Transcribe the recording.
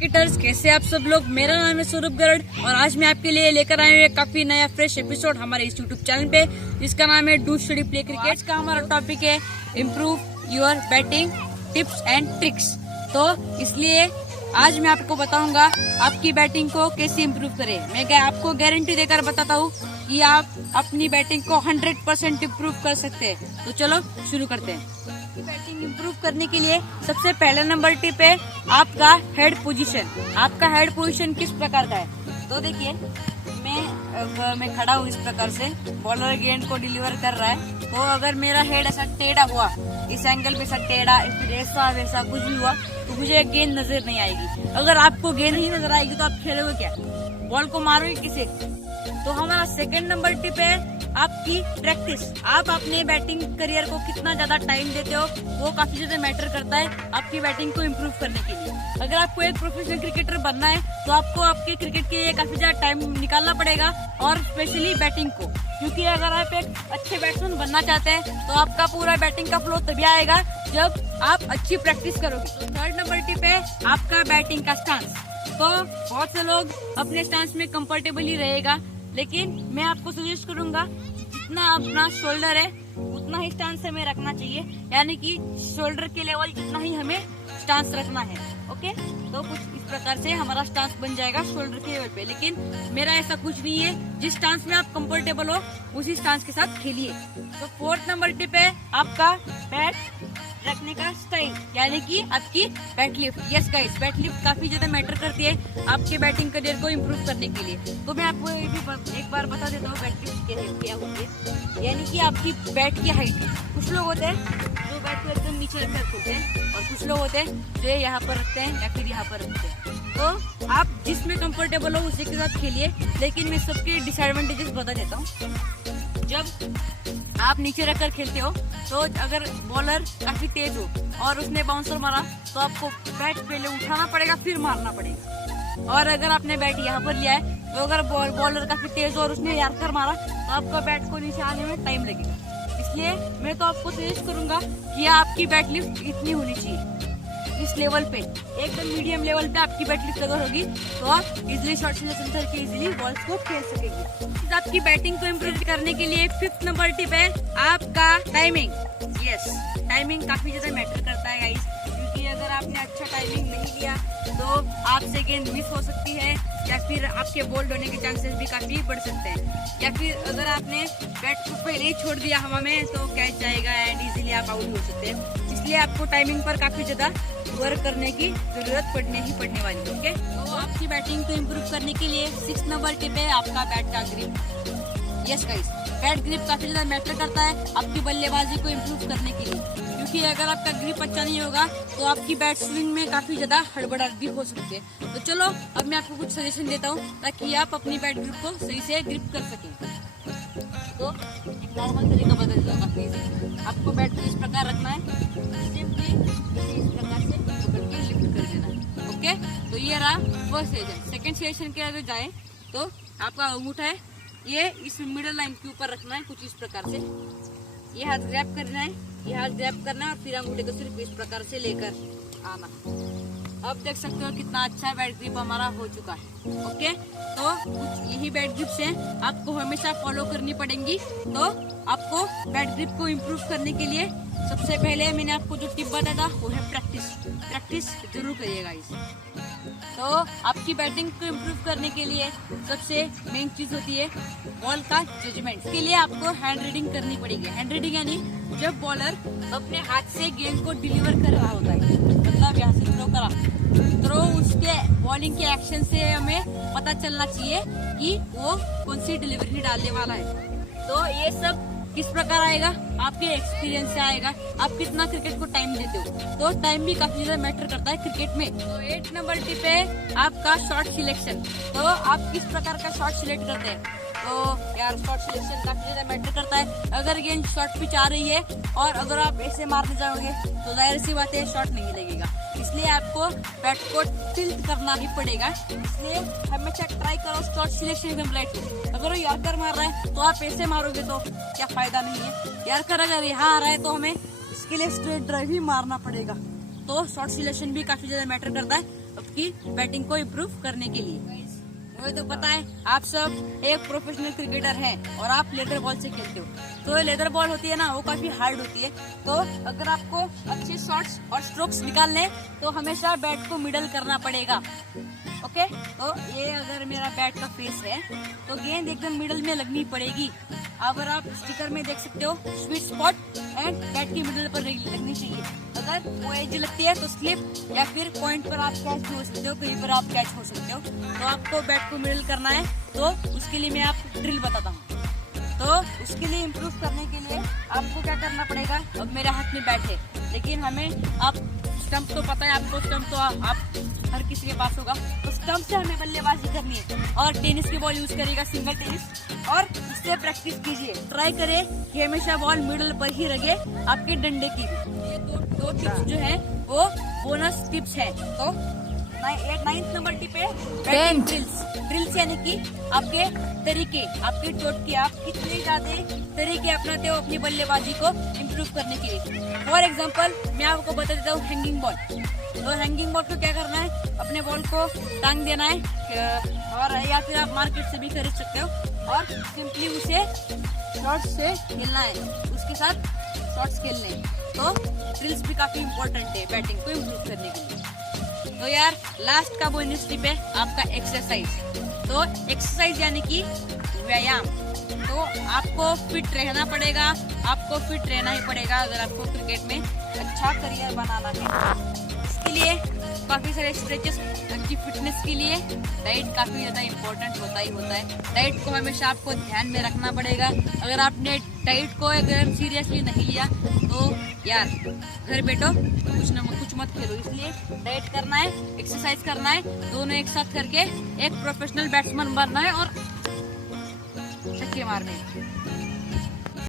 Cricketers, कैसे आप सब लोग। मेरा नाम है स्वरूप गरड और आज मैं आपके लिए लेकर आए हुए काफी नया फ्रेश एपिसोड हमारे इस यूट्यूब चैनल पे, जिसका नाम है डू स्टडी प्ले क्रिकेट। आज का हमारा टॉपिक है improve your batting tips and tricks. तो इसलिए आज मैं आपको बताऊंगा आपकी बैटिंग को कैसे इम्प्रूव करें। मैं क्या आपको गारंटी देकर बताता हूँ कि आप अपनी बैटिंग को 100% इम्प्रूव कर सकते हैं। तो चलो शुरू करते हैं। बैटिंग इम्प्रूव करने के लिए सबसे पहला नंबर टिप है आपका हेड पोजीशन। आपका हेड पोजीशन किस प्रकार का है? तो देखिए, मैं खड़ा हूँ इस प्रकार से, बॉलर गेंद को डिलीवर कर रहा है। तो अगर मेरा हेड ऐसा टेढ़ा हुआ, इस एंगल पे ऐसा टेढ़ा, फिर ऐसा वैसा कुछ भी हुआ, तो मुझे गेंद नजर नहीं आएगी। अगर आपको गेंद नहीं नजर आएगी तो आप खेलोगे क्या? बॉल को मारोगे किसे? तो हमारा सेकंड नंबर टिप है आपकी प्रैक्टिस। आप अपने बैटिंग करियर को कितना ज्यादा टाइम देते हो वो काफी ज्यादा मैटर करता है आपकी बैटिंग को इम्प्रूव करने के लिए। अगर आपको एक प्रोफेशनल क्रिकेटर बनना है तो आपको आपके क्रिकेट के लिए काफी ज्यादा टाइम निकालना पड़ेगा, और स्पेशली बैटिंग को, क्योंकि अगर आप एक अच्छे बैट्समैन बनना चाहते हैं तो आपका पूरा बैटिंग का फ्लो तभी आएगा जब आप अच्छी प्रैक्टिस करोगे। थर्ड नंबर टिप है आपका बैटिंग का स्टांस। तो बहुत से लोग अपने स्टांस में कंफर्टेबल ही रहेगा, लेकिन मैं आपको सजेस्ट करूंगा जितना अपना शोल्डर है उतना ही स्टांस हमें रखना चाहिए, यानी कि शोल्डर के लेवल जितना ही हमें स्टांस रखना है। ओके, तो कुछ इस प्रकार से हमारा स्टांस बन जाएगा शोल्डर के लेवल पे। लेकिन मेरा ऐसा कुछ नहीं है, जिस स्टांस में आप कंफर्टेबल हो उसी स्टांस के साथ खेलिए। तो फोर्थ नंबर टिप है आपका बैट रखने का स्टाइल, यानी कि आपकी bat lift. Yes guys, bat lift काफी ज्यादा मैटर करती है आपके बैटिंग करियर को इम्प्रूव करने के लिए। तो मैं आपको ये भी एक बार बता देता हूँ बैट लिफ्ट क्या होती है। यानी कि आपकी बैट की हाइट, कुछ लोग होते हैं जो बैट को एकदम नीचे रखकर खेलते हैं, और कुछ लोग होते हैं जो यहाँ पर रखते हैं या फिर यहाँ पर रखते हैं। तो आप जिसमें कंफर्टेबल हो उसी के साथ खेलिए, लेकिन मैं सबके डिसएडवांटेजेस बता देता हूँ। जब आप नीचे रखकर खेलते हो तो अगर बॉलर काफी तेज हो और उसने बाउंसर मारा तो आपको बैट पहले उठाना पड़ेगा फिर मारना पड़ेगा। और अगर आपने बैट यहाँ पर लिया है तो अगर बॉलर काफी तेज हो और उसने यार्कर मारा तो आपका बैट को नीचे आने में टाइम लगेगा। इसलिए मैं तो आपको सजेस्ट करूंगा कि आपकी बैट लिफ्ट इतनी होनी चाहिए, इस लेवल पे, एकदम मीडियम लेवल पे आपकी बैट लिफ्ट अगर होगी तो आप इजिली शॉट सिलेक्शन करके इजिली बॉल्स को खेल सकेंगे। आपकी बैटिंग को इम्प्रूव करने के लिए फिफ्थ नंबर टिप है आपका टाइमिंग। यस, टाइमिंग काफी ज्यादा मैटर करता है गाइस, क्योंकि अगर आपने अच्छा टाइमिंग नहीं लिया तो आपसे गेंद मिस हो सकती है, या फिर आपके बोल्ड होने के चांसेस भी काफी बढ़ सकते हैं। या फिर अगर आपने बैट को पहले ही छोड़ दिया हवा में तो कैच जाएगा एंड इजीली आप आउट हो सकते हैं। इसलिए आपको टाइमिंग पर काफी ज्यादा वर्क करने की जरूरत पड़ने वाली है। ओके, तो आपकी बैटिंग को इम्प्रूव करने के लिए सिक्स नंबर टिप है आपका बैट का grip. Yes guys, bat grip काफी ज्यादा मैटर करता है आपकी बल्लेबाजी को इम्प्रूव करने के लिए, क्योंकि अगर आपका ग्रिप अच्छा नहीं होगा तो आपकी बैट स्विंग में काफी ज्यादा हड़बड़ाहट भी हो सकती है। तो चलो अब मैं आपको कुछ सजेशन देता हूँ ताकि आप अपनी बैट ग्रिप को सही से ग्रिप कर सकें। तो नॉर्मल तरीका बदल जाएगा। प्लीज आपको बैट को इस प्रकार रखना है, सिंपली इस प्रकार से पकड़ के लिफ्ट कर देना है। ओके, तो ये रहा फर्स्ट सेशन। सेकंड सेशन के अगर जाए तो आपका अंगूठा है ये इस मिडिल लाइन के ऊपर रखना है, कुछ इस प्रकार से। ये हाथ ग्रैब करना है, ये हाथ ग्रैब करना है और फिर अंगूठे को सिर्फ इस प्रकार से लेकर आना। अब देख सकते हो कितना अच्छा बैट ग्रिप हमारा हो चुका है। ओके, तो कुछ यही बैट ग्रिप्स हैं आपको हमेशा फॉलो करनी पड़ेंगी। तो आपको बैट ग्रिप को इम्प्रूव करने के लिए सबसे पहले मैंने आपको जो टिप बताया था वो है प्रैक्टिस जरूर करिएगा इसे। तो आपकी बैटिंग को इम्प्रूव करने के लिए सबसे मेन चीज होती है बॉल का जजमेंट। इसके लिए आपको हैंड रीडिंग करनी पड़ेगी। हैंड रीडिंग यानी जब बॉलर अपने हाथ से गेंद को डिलीवर कर रहा होता है, मतलब यहाँ से थ्रो करा, तो उसके बॉलिंग के एक्शन से हमें पता चलना चाहिए कि वो कौन सी डिलीवरी डालने वाला है। तो ये सब किस प्रकार आएगा? आपके एक्सपीरियंस से आएगा, आप कितना क्रिकेट को टाइम देते हो। तो टाइम भी काफी ज्यादा मैटर करता है क्रिकेट में। तो 8 नंबर टिप है आपका शॉट सिलेक्शन। तो आप किस प्रकार का शॉट सिलेक्ट करते हैं? तो यार शॉट सिलेक्शन काफी ज्यादा मैटर करता है। अगर गेंद शॉट पिच आ रही है और अगर आप ऐसे मारने जाओगे तो जाहिर सी बात है शॉट नहीं लगेगा, इसलिए आपको बैट को टिल्ट करना ही पड़ेगा। इसलिए हमेशा ट्राई करो शॉट सिलेक्शन एकदम राइट। अगर वो यार्कर मार रहा है तो आप ऐसे मारोगे तो क्या फायदा नहीं है। यार्कर अगर यहाँ आ रहा है तो हमें इसके लिए स्ट्रेट ड्राइव ही मारना पड़ेगा। तो शॉट सिलेक्शन भी काफी ज्यादा मैटर करता है आपकी बैटिंग को इम्प्रूव करने के लिए। मुझे तो पता है आप सब एक प्रोफेशनल क्रिकेटर हैं और आप लेदर बॉल से खेलते हो, तो लेदर बॉल होती है ना, वो काफी हार्ड होती है। तो अगर आपको अच्छे शॉट्स और स्ट्रोक्स निकालने तो हमेशा बैट को मिडल करना पड़ेगा। ओके, तो ये अगर मेरा बैट का फेस है तो गेंद एकदम मिडल में लगनी पड़ेगी। अगर आप स्टिकर में देख सकते हो स्वीट स्पॉट एंड बैट की मिडल पर लगनी चाहिए। अगर वो एज लगती है तो स्लिप या फिर पॉइंट पर आप कैच हो सकते हो, कहीं पर आप कैच हो सकते हो। तो आपको बैट को मिडल करना है, तो उसके लिए मैं आपको ड्रिल बताता हूँ। तो उसके लिए इम्प्रूव करने के लिए आपको क्या करना पड़ेगा, अब मेरे हाथ में बैट है, लेकिन हमें आप स्टंप तो पता है आपको, स्टंप तो आप हर किसी के पास होगा, तो स्टंप से हमें बल्लेबाजी करनी है और टेनिस की बॉल यूज करेगा, सिंगल टेनिस, और इससे प्रैक्टिस कीजिए। ट्राई करें कि हमेशा बॉल मिडल पर ही रहे आपके डंडे की। ये दो टिप्स जो है वो बोनस टिप्स है। तो 9th नंबर टिप है बैटिंग ड्रिल्स, यानी कि आपके तरीके, आपके चोट के आप कितने ज्यादा तरीके अपनाते हो अपनी बल्लेबाजी को इम्प्रूव करने के लिए। फॉर एग्जांपल मैं आपको बता देता हूँ हैंगिंग बॉल। तो हैंगिंग बॉल को क्या करना है, अपने बॉल को टांग देना है, और या फिर आप मार्केट से भी खरीद सकते हो, और सिंपली उसे शॉट्स से खेलना है, उसके साथ शॉट्स खेलने हैं। तो ड्रिल्स भी काफी इम्पोर्टेंट है बैटिंग को इम्प्रूव करने के लिए। तो यार लास्ट का बोनस टिप है आपका एक्सरसाइज। तो एक्सरसाइज यानी कि व्यायाम। तो आपको फिट रहना पड़ेगा, आपको फिट रहना ही पड़ेगा अगर आपको क्रिकेट में अच्छा करियर बनाना है। इसके लिए काफी सारे स्ट्रेचेस आपकी फिटनेस के लिए। डाइट काफी ज्यादा इम्पोर्टेंट होता है। डाइट को हमेशा आपको ध्यान में रखना पड़ेगा। अगर आपने डाइट को अगर सीरियसली नहीं लिया तो यार घर बैठो कुछ मत खेलो। इसलिए डाइट करना है, एक्सरसाइज करना है, दोनों एक साथ करके एक प्रोफेशनल बैट्समैन बनना है और छक्के मारने।